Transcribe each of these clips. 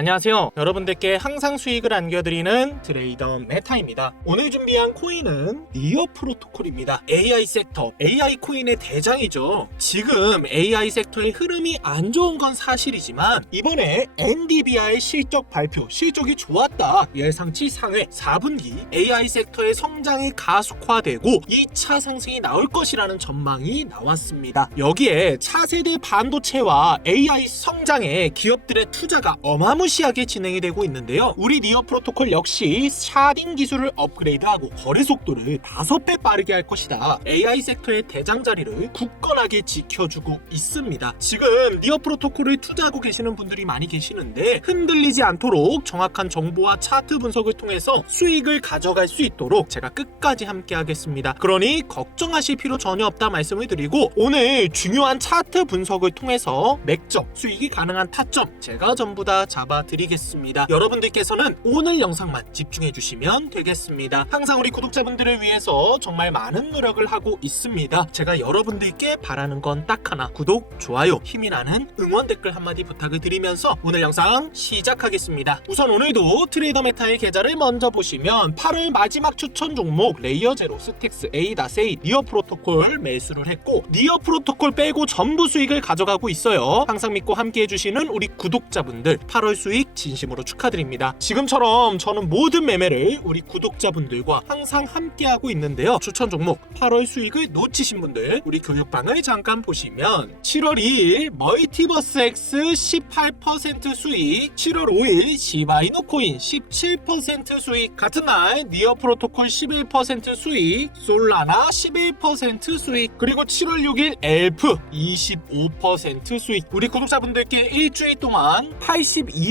안녕하세요. 여러분들께 항상 수익을 안겨드리는 트레이더 메타입니다. 오늘 준비한 코인은 니어 프로토콜입니다. AI 섹터, AI 코인의 대장이죠. 지금 AI 섹터의 흐름이 안 좋은 건 사실이지만 이번에 NDBI의 실적 발표, 실적이 좋았다. 예상치 상회 4분기 AI 섹터의 성장이 가속화되고 2차 상승이 나올 것이라는 전망이 나왔습니다. 여기에 차세대 반도체와 AI 성장에 기업들의 투자가 어마무시 하게 진행이 되고 있는데요. 우리 니어 프로토콜 역시 샤딩 기술을 업그레이드하고 거래 속도를 5배 빠르게 할 것이다. AI 섹터의 대장 자리를 굳건하게 지켜주고 있습니다. 지금 니어 프로토콜을 투자하고 계시는 분들이 많이 계시는데 흔들리지 않도록 정확한 정보와 차트 분석을 통해서 수익을 가져갈 수 있도록 제가 끝까지 함께 하겠습니다. 그러니 걱정하실 필요 전혀 없다 말씀을 드리고 오늘 중요한 차트 분석을 통해서 맥적 수익이 가능한 타점 제가 전부 다 잡아 드리겠습니다. 여러분들께서는 오늘 영상만 집중해 주시면 되겠습니다. 항상 우리 구독자분들을 위해서 정말 많은 노력을 하고 있습니다. 제가 여러분들께 바라는 건 딱 하나 구독, 좋아요, 힘이 나는 응원 댓글 한마디 부탁을 드리면서 오늘 영상 시작하겠습니다. 우선 오늘도 트레이더 메타의 계좌를 먼저 보시면 8월 마지막 추천 종목 레이어 제로 스택스 A-A 니어 프로토콜 매수를 했고 니어 프로토콜 빼고 전부 수익을 가져가고 있어요. 항상 믿고 함께 해주시는 우리 구독자분들 8월 수익 진심으로 축하드립니다. 지금처럼 저는 모든 매매를 우리 구독자분들과 항상 함께하고 있는데요. 추천 종목 8월 수익을 놓치신 분들 우리 교육방을 잠깐 보시면 7월 2일 멀티버스 X 18% 수익 7월 5일 시바이노 코인 17% 수익 같은 날 니어 프로토콜 11% 수익 솔라나 11% 수익 그리고 7월 6일 엘프 25% 수익 우리 구독자분들께 일주일 동안 82%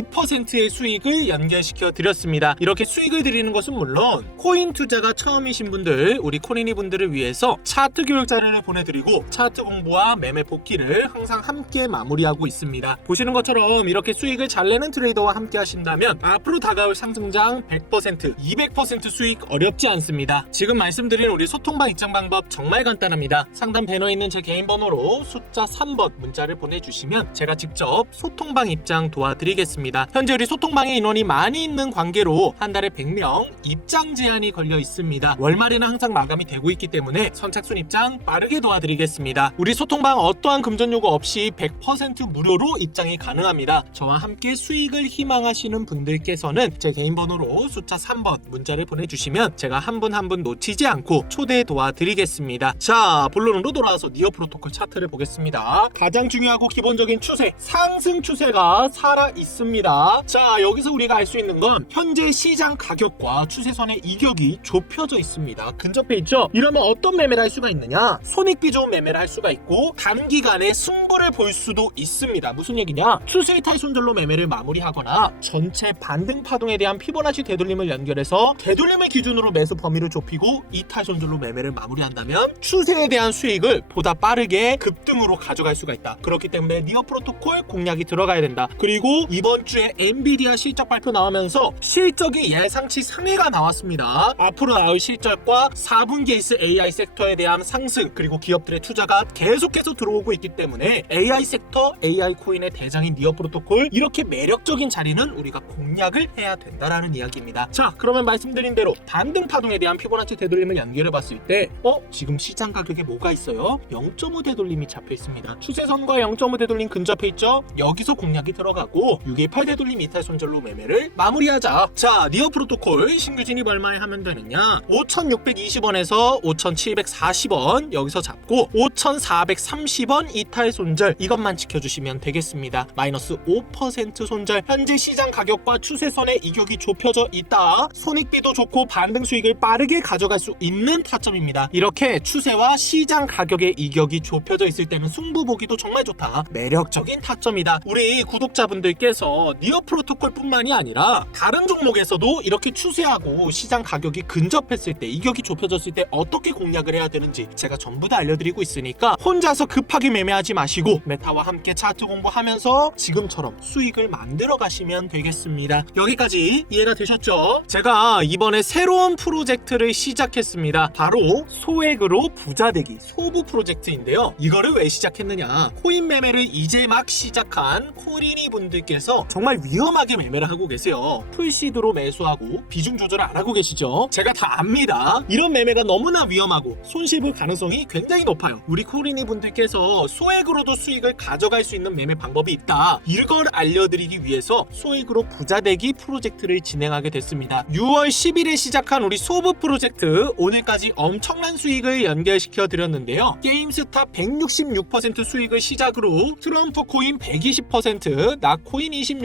의 수익을 연결시켜 드렸습니다. 이렇게 수익을 드리는 것은 물론 코인 투자가 처음이신 분들 우리 코니니 분들을 위해서 차트 교육 자료를 보내드리고 차트 공부와 매매 복귀를 항상 함께 마무리하고 있습니다. 보시는 것처럼 이렇게 수익을 잘 내는 트레이더와 함께 하신다면 앞으로 다가올 상승장 100% 200% 수익 어렵지 않습니다. 지금 말씀드린 우리 소통방 입장 방법 정말 간단합니다. 상단 배너에 있는 제 개인 번호로 숫자 3번 문자를 보내주시면 제가 직접 소통방 입장 도와드리겠습니다 현재 우리 소통방에 인원이 많이 있는 관계로 한 달에 100명 입장 제한이 걸려 있습니다. 월말에는 항상 마감이 되고 있기 때문에 선착순 입장 빠르게 도와드리겠습니다. 우리 소통방 어떠한 금전 요구 없이 100% 무료로 입장이 가능합니다. 저와 함께 수익을 희망하시는 분들께서는 제 개인 번호로 숫자 3번 문자를 보내주시면 제가 한 분 한분 놓치지 않고 초대 도와드리겠습니다. 자 본론으로 돌아와서 니어 프로토콜 차트를 보겠습니다. 가장 중요하고 기본적인 추세 상승 추세가 살아 있습니다 자 여기서 우리가 알 수 있는 건 현재 시장 가격과 추세선의 이격이 좁혀져 있습니다. 근접해 있죠? 이러면 어떤 매매를 할 수가 있느냐? 손익비 좋은 매매를 할 수가 있고 단기간에 승부를 볼 수도 있습니다. 무슨 얘기냐? 추세 이탈 손절로 매매를 마무리하거나 전체 반등 파동에 대한 피보나치 되돌림을 연결해서 되돌림을 기준으로 매수 범위를 좁히고 이탈 손절로 매매를 마무리한다면 추세에 대한 수익을 보다 빠르게 급등으로 가져갈 수가 있다. 그렇기 때문에 니어 프로토콜 공략이 들어가야 된다. 그리고 이번 주에 엔비디아 실적 발표 나오면서 실적이 예상치 상회가 나왔습니다 앞으로 나올 실적과 4분기에 있을 AI 섹터에 대한 상승 그리고 기업들의 투자가 계속해서 들어오고 있기 때문에 AI 섹터 AI 코인의 대장인 니어 프로토콜 이렇게 매력적인 자리는 우리가 공략을 해야 된다라는 이야기입니다 자 그러면 말씀드린 대로 반등 파동에 대한 피보나치 되돌림을 연결해 봤을 때 어? 지금 시장 가격에 뭐가 있어요? 0.5 되돌림이 잡혀 있습니다 추세선과 0.5 되돌림 근접해 있죠? 여기서 공략이 들어가고 628 되돌림 이탈 손절로 매매를 마무리하자. 자 니어 프로토콜 신규 진입 얼마에 하면 되느냐? 5620원에서 5740원 여기서 잡고 5430원 이탈 손절 이것만 지켜주시면 되겠습니다. 마이너스 5% 손절. 현재 시장 가격과 추세선의 이격이 좁혀져 있다. 손익비도 좋고 반등 수익을 빠르게 가져갈 수 있는 타점입니다. 이렇게 추세와 시장 가격의 이격이 좁혀져 있을 때는 승부 보기도 정말 좋다. 매력적인 타점이다. 우리 구독자분들께서 니어 프로토콜 뿐만이 아니라 다른 종목에서도 이렇게 추세하고 시장 가격이 근접했을 때 이격이 좁혀졌을 때 어떻게 공략을 해야 되는지 제가 전부 다 알려드리고 있으니까 혼자서 급하게 매매하지 마시고 메타와 함께 차트 공부하면서 지금처럼 수익을 만들어 가시면 되겠습니다. 여기까지 이해가 되셨죠? 제가 이번에 새로운 프로젝트를 시작했습니다. 바로 소액으로 부자 되기 소부 프로젝트인데요. 이거를 왜 시작했느냐? 코인 매매를 이제 막 시작한 코리니 분들께서 저 정말 위험하게 매매를 하고 계세요. 풀시드로 매수하고 비중 조절을 안 하고 계시죠? 제가 다 압니다. 이런 매매가 너무나 위험하고 손실볼 가능성이 굉장히 높아요. 우리 코리니 분들께서 소액으로도 수익을 가져갈 수 있는 매매 방법이 있다. 이걸 알려드리기 위해서 소액으로 부자되기 프로젝트를 진행하게 됐습니다. 6월 10일에 시작한 우리 소브 프로젝트 오늘까지 엄청난 수익을 연결시켜 드렸는데요. 게임스타 166% 수익을 시작으로 트럼프 코인 120%, 나 코인 26%,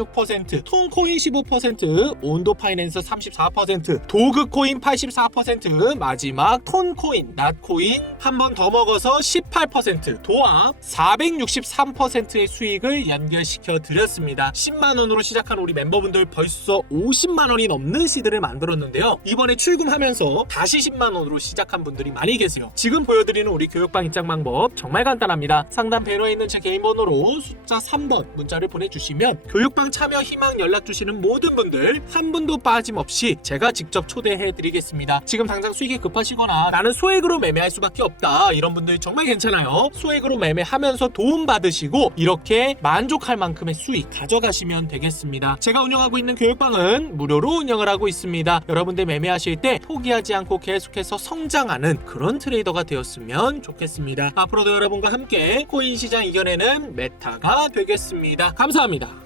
톤코인 15%, 온도 파이낸스 34%, 도그 코인 84%, 마지막 톤코인, 낫코인 한 번 더 먹어서 18%, 도합 463%의 수익을 연결시켜 드렸습니다. 10만 원으로 시작한 우리 멤버분들 벌써 50만 원이 넘는 시드를 만들었는데요. 이번에 출금하면서 다시 10만 원으로 시작한 분들이 많이 계세요. 지금 보여드리는 우리 교육방 입장 방법 정말 간단합니다. 상단 배너에 있는 제 개인 번호로 숫자 3번 문자를 보내주시면 교육방 참여 희망 연락 주시는 모든 분들 한 분도 빠짐없이 제가 직접 초대해 드리겠습니다. 지금 당장 수익이 급하시거나 나는 소액으로 매매할 수밖에 없다 이런 분들 정말 괜찮아요. 소액으로 매매하면서 도움 받으시고 이렇게 만족할 만큼의 수익 가져가시면 되겠습니다. 제가 운영하고 있는 교육방은 무료로 운영을 하고 있습니다. 여러분들 매매하실 때 포기하지 않고 계속해서 성장하는 그런 트레이더가 되었으면 좋겠습니다. 앞으로도 여러분과 함께 코인 시장 이겨내는 메타가 되겠습니다. 감사합니다.